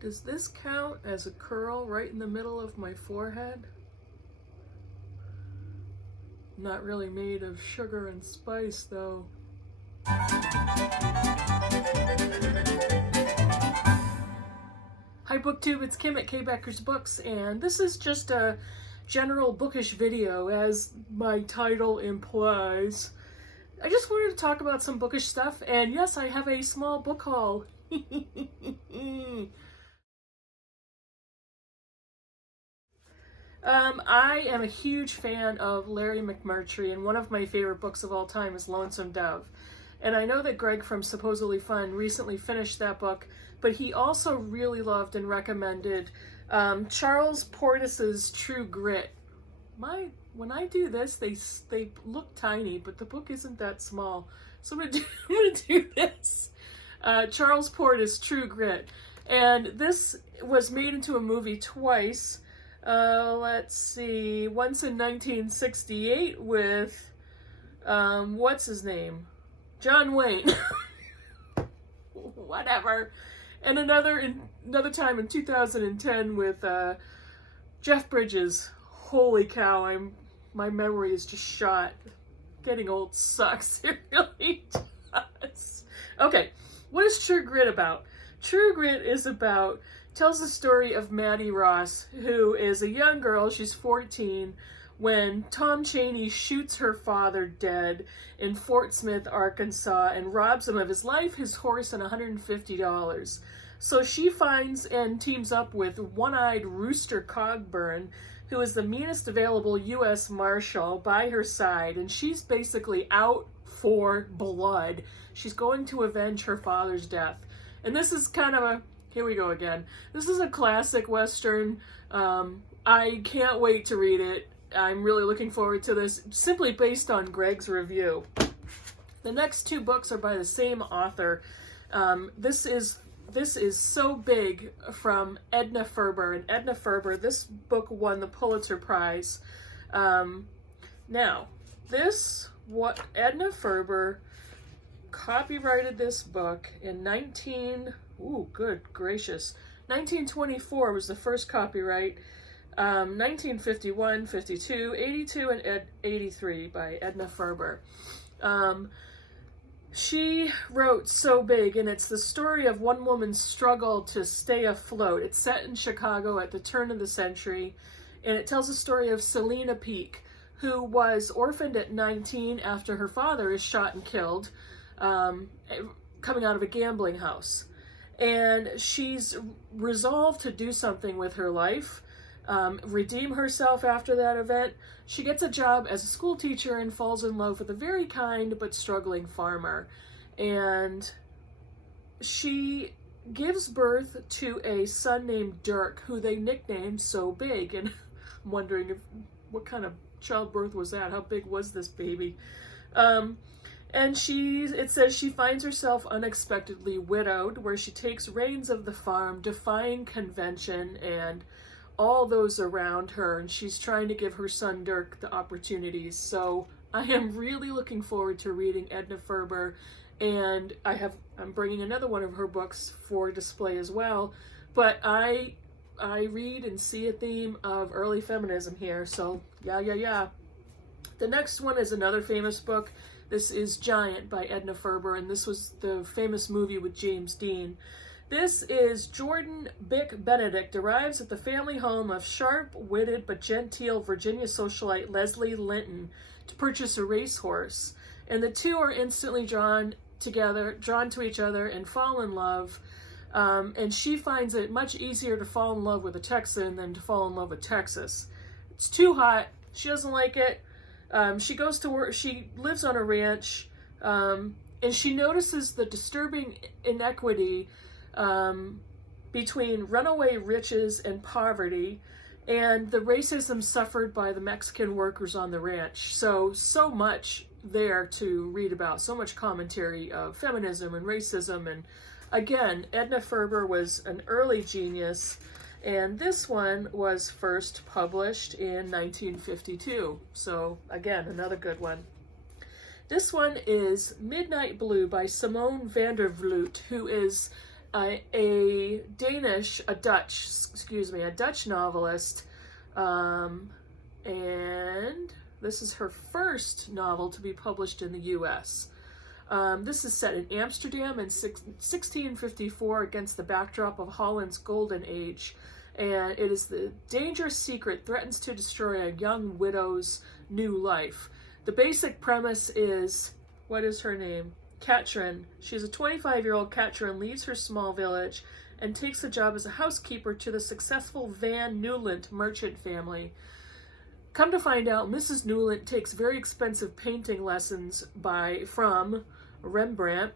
Does this count as a curl right in the middle of my forehead? Not really made of sugar and spice, though. Hi BookTube, it's Kim at K Becker's Books, and this is just a general bookish video, as my title implies. I just wanted to talk about some bookish stuff, and yes, I have a small book haul. I am a huge fan of Larry McMurtry, and one of my favorite books of all time is Lonesome Dove. And I know that Greg from Supposedly Fun recently finished that book, but he also really loved and recommended Charles Portis's True Grit. When I do this, they look tiny, but the book isn't that small. So I'm gonna do this. Charles Portis, True Grit. And this was made into a movie twice. Let's see, once in 1968 with, what's his name? John Wayne. Whatever. And another time in 2010 with, Jeff Bridges. Holy cow, my memory is just shot. Getting old sucks. It really does. Okay, what is True Grit about? True Grit tells the story of Maddie Ross, who is a young girl. She's 14 when Tom Chaney shoots her father dead in Fort Smith, Arkansas, and robs him of his life, his horse, and $150. So she finds and teams up with One-Eyed Rooster Cogburn, who is the meanest available U.S. Marshal, by her side, and she's basically out for blood. She's going to avenge her father's death. And this is kind of a, here we go again. This is a classic Western. I can't wait to read it. I'm really looking forward to this, simply based on Greg's review. The next two books are by the same author. This is So Big from Edna Ferber. And Edna Ferber, this book won the Pulitzer Prize. Now, Edna Ferber copyrighted this book in 1924 was the first copyright. 1951, 52, 82, and 83 by Edna Ferber. She wrote So Big, and it's the story of one woman's struggle to stay afloat. It's set in Chicago at the turn of the century, and it tells the story of Selena Peake, who was orphaned at 19 after her father is shot and killed, coming out of a gambling house. And she's resolved to do something with her life, redeem herself after that event. She gets a job as a school teacher and falls in love with a very kind but struggling farmer. And she gives birth to a son named Dirk, who they nickname So Big. And I'm wondering what kind of childbirth was that? How big was this baby? And it says she finds herself unexpectedly widowed, where she takes reins of the farm, defying convention and all those around her, and she's trying to give her son Dirk the opportunities. So I am really looking forward to reading Edna Ferber, and I'm bringing another one of her books for display as well. But I read and see a theme of early feminism here, so yeah. The next one is another famous book. This is Giant by Edna Ferber, and this was the famous movie with James Dean. This is Jordan Bick Benedict arrives at the family home of sharp-witted but genteel Virginia socialite Leslie Linton to purchase a racehorse. And the two are instantly drawn to each other, and fall in love. And she finds it much easier to fall in love with a Texan than to fall in love with Texas. It's too hot. She doesn't like it. She goes to work. She lives on a ranch, and she notices the disturbing inequity between runaway riches and poverty, and the racism suffered by the Mexican workers on the ranch. So much there to read about, so much commentary of feminism and racism. And again, Edna Ferber was an early genius, and this one was first published in 1952. So again, another good one. This one is Midnight Blue by Simone van der Vloot, who is a Dutch novelist, and this is her first novel to be published in the U.S. This is set in Amsterdam in 1654 against the backdrop of Holland's Golden Age, and it is the dangerous secret threatens to destroy a young widow's new life. The basic premise is, what is her name? Katrin. She's a 25-year-old Katrin, leaves her small village and takes a job as a housekeeper to the successful Van Newland merchant family. Come to find out, Mrs. Newland takes very expensive painting lessons from Rembrandt,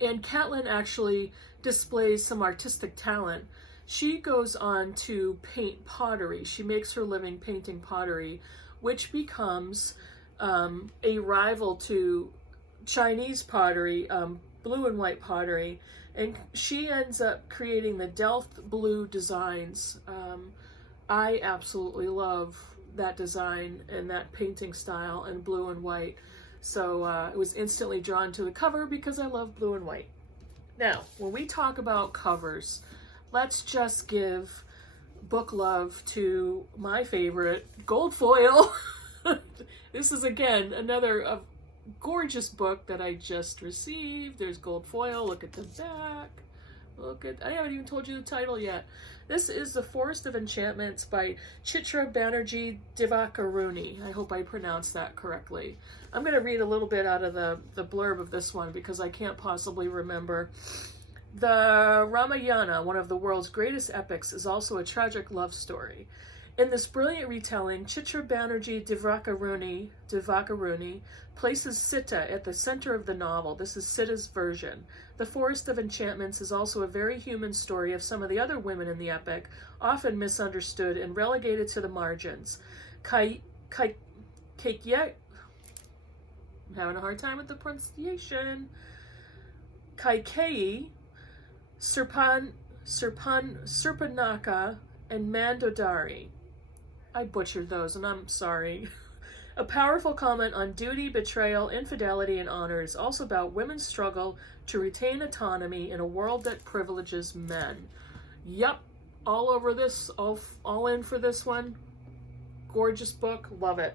and Catelyn actually displays some artistic talent. She goes on to paint pottery. She makes her living painting pottery, which becomes a rival to Chinese pottery, blue and white pottery, and she ends up creating the Delft blue designs. I absolutely love that design and that painting style in blue and white, so I was instantly drawn to the cover because I love blue and white. Now, when we talk about covers, let's just give book love to my favorite, gold foil. This is again another gorgeous book that I just received. There's gold foil. Look at the back. I haven't even told you the title yet. This is The Forest of Enchantments by Chitra Banerjee Divakaruni. I hope I pronounced that correctly. I'm going to read a little bit out of the blurb of this one because I can't possibly remember. The Ramayana, one of the world's greatest epics, is also a tragic love story. In this brilliant retelling, Chitra Banerjee Divakaruni places Sita at the center of the novel. This is Sita's version. The Forest of Enchantments is also a very human story of some of the other women in the epic, often misunderstood and relegated to the margins. I'm having a hard time with the pronunciation. Kaikeyi, Surpanaka, and Mandodari. I butchered those, and I'm sorry. A powerful comment on duty, betrayal, infidelity, and honor is also about women's struggle to retain autonomy in a world that privileges men. Yep, all over this, all in for this one. Gorgeous book, love it.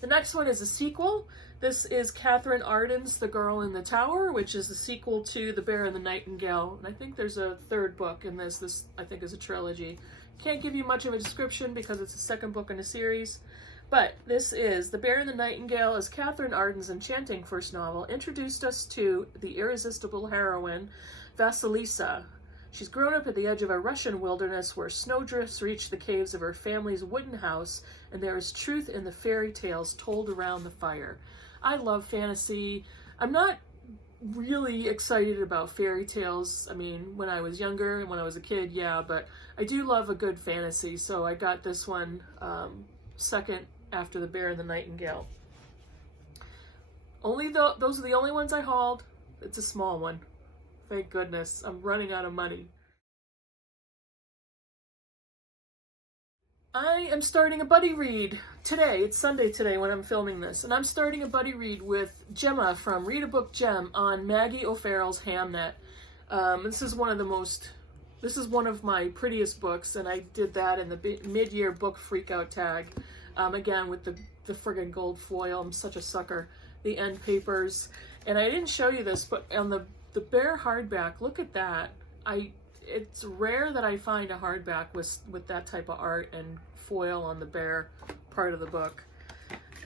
The next one is a sequel. This is Catherine Arden's The Girl in the Tower, which is the sequel to The Bear and the Nightingale. And I think there's a third book in this. This, I think, is a trilogy. Can't give you much of a description because it's the second book in a series. But this is The Bear and the Nightingale is Catherine Arden's enchanting first novel, introduced us to the irresistible heroine, Vasilisa. She's grown up at the edge of a Russian wilderness where snowdrifts reach the caves of her family's wooden house, and there is truth in the fairy tales told around the fire. I love fantasy. I'm not really excited about fairy tales. I mean, when I was younger and when I was a kid, yeah, but I do love a good fantasy, so I got this one second after The Bear and the Nightingale. Those are the only ones I hauled. It's a small one. Thank goodness. I'm running out of money. I am starting a buddy read today. It's Sunday today when I'm filming this, and I'm starting a buddy read with Gemma from Read a Book Gem on Maggie O'Farrell's Hamnet. This is one of my prettiest books, and I did that in the mid-year book freakout tag. Again, with the friggin' gold foil. I'm such a sucker. The end papers. And I didn't show you this, but on the Bear hardback, look at that. It's rare that I find a hardback with that type of art and foil on the Bear part of the book.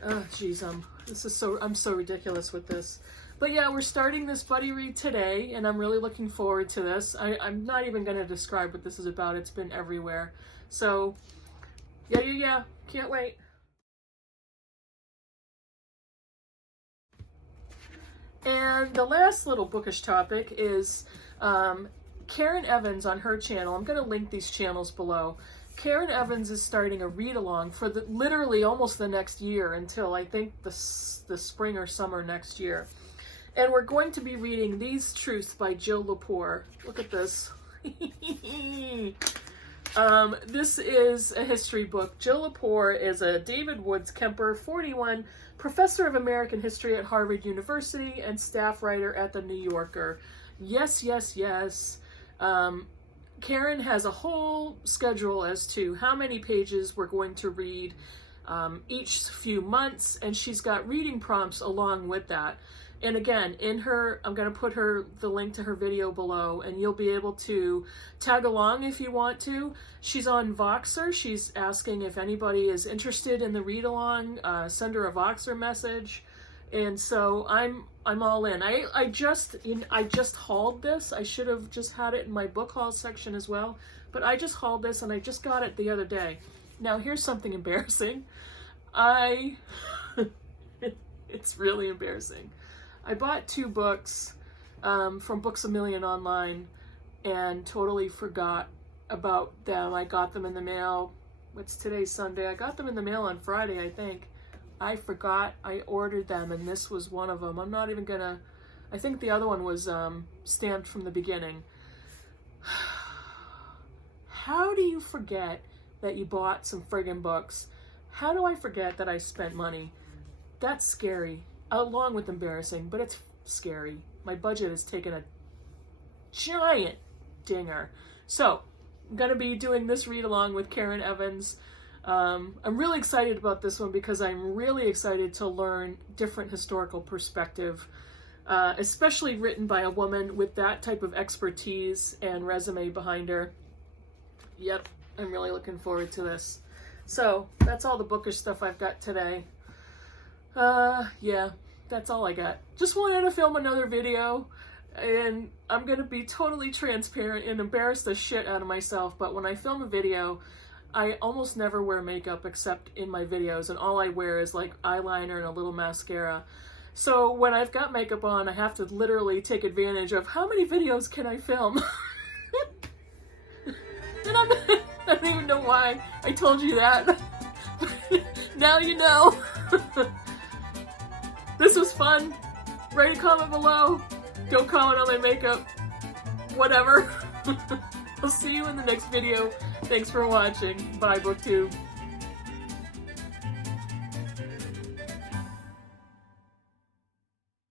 Oh, geez, I'm so ridiculous with this. But yeah, we're starting this buddy read today, and I'm really looking forward to this. I'm not even going to describe what this is about. It's been everywhere. So, yeah. Can't wait. And the last little bookish topic is Karen Evans on her channel. I'm going to link these channels below. Karen Evans is starting a read-along for literally almost the next year until I think the spring or summer next year. And we're going to be reading These Truths by Jill Lepore. Look at this. This is a history book. Jill Lepore is a David Woods Kemper, 41, professor of American history at Harvard University and staff writer at The New Yorker. Yes, yes, yes. Karen has a whole schedule as to how many pages we're going to read each few months, and she's got reading prompts along with that. And again, I'm going to put the link to her video below, and you'll be able to tag along if you want to. She's on Voxer. She's asking if anybody is interested in the read along. Send her a Voxer message. And so I'm all in. I just hauled this. I should have just had it in my book haul section as well, but I just hauled this and I just got it the other day. Now here's something embarrassing. It's really embarrassing. I bought 2 books from Books A Million online and totally forgot about them. I got them in the mail. What's today? Sunday. I got them in the mail on Friday, I think. I forgot I ordered them, and this was one of them. I'm not even gonna... I think the other one was stamped from the beginning. How do you forget that you bought some friggin' books? How do I forget that I spent money? That's scary, along with embarrassing, but it's scary. My budget has taken a giant dinger. So, I'm going to be doing this read along with Karen Evans. I'm really excited about this one because I'm really excited to learn different historical perspective, especially written by a woman with that type of expertise and resume behind her. Yep, I'm really looking forward to this. So, that's all the bookish stuff I've got today. Yeah, that's all I got. Just wanted to film another video, and I'm gonna be totally transparent and embarrass the shit out of myself, but when I film a video, I almost never wear makeup except in my videos, and all I wear is like eyeliner and a little mascara. So when I've got makeup on, I have to literally take advantage of how many videos can I film? And I don't even know why I told you that. Now you know. This was fun. Write a comment below. Don't comment on my makeup. Whatever. I'll see you in the next video. Thanks for watching. Bye, BookTube.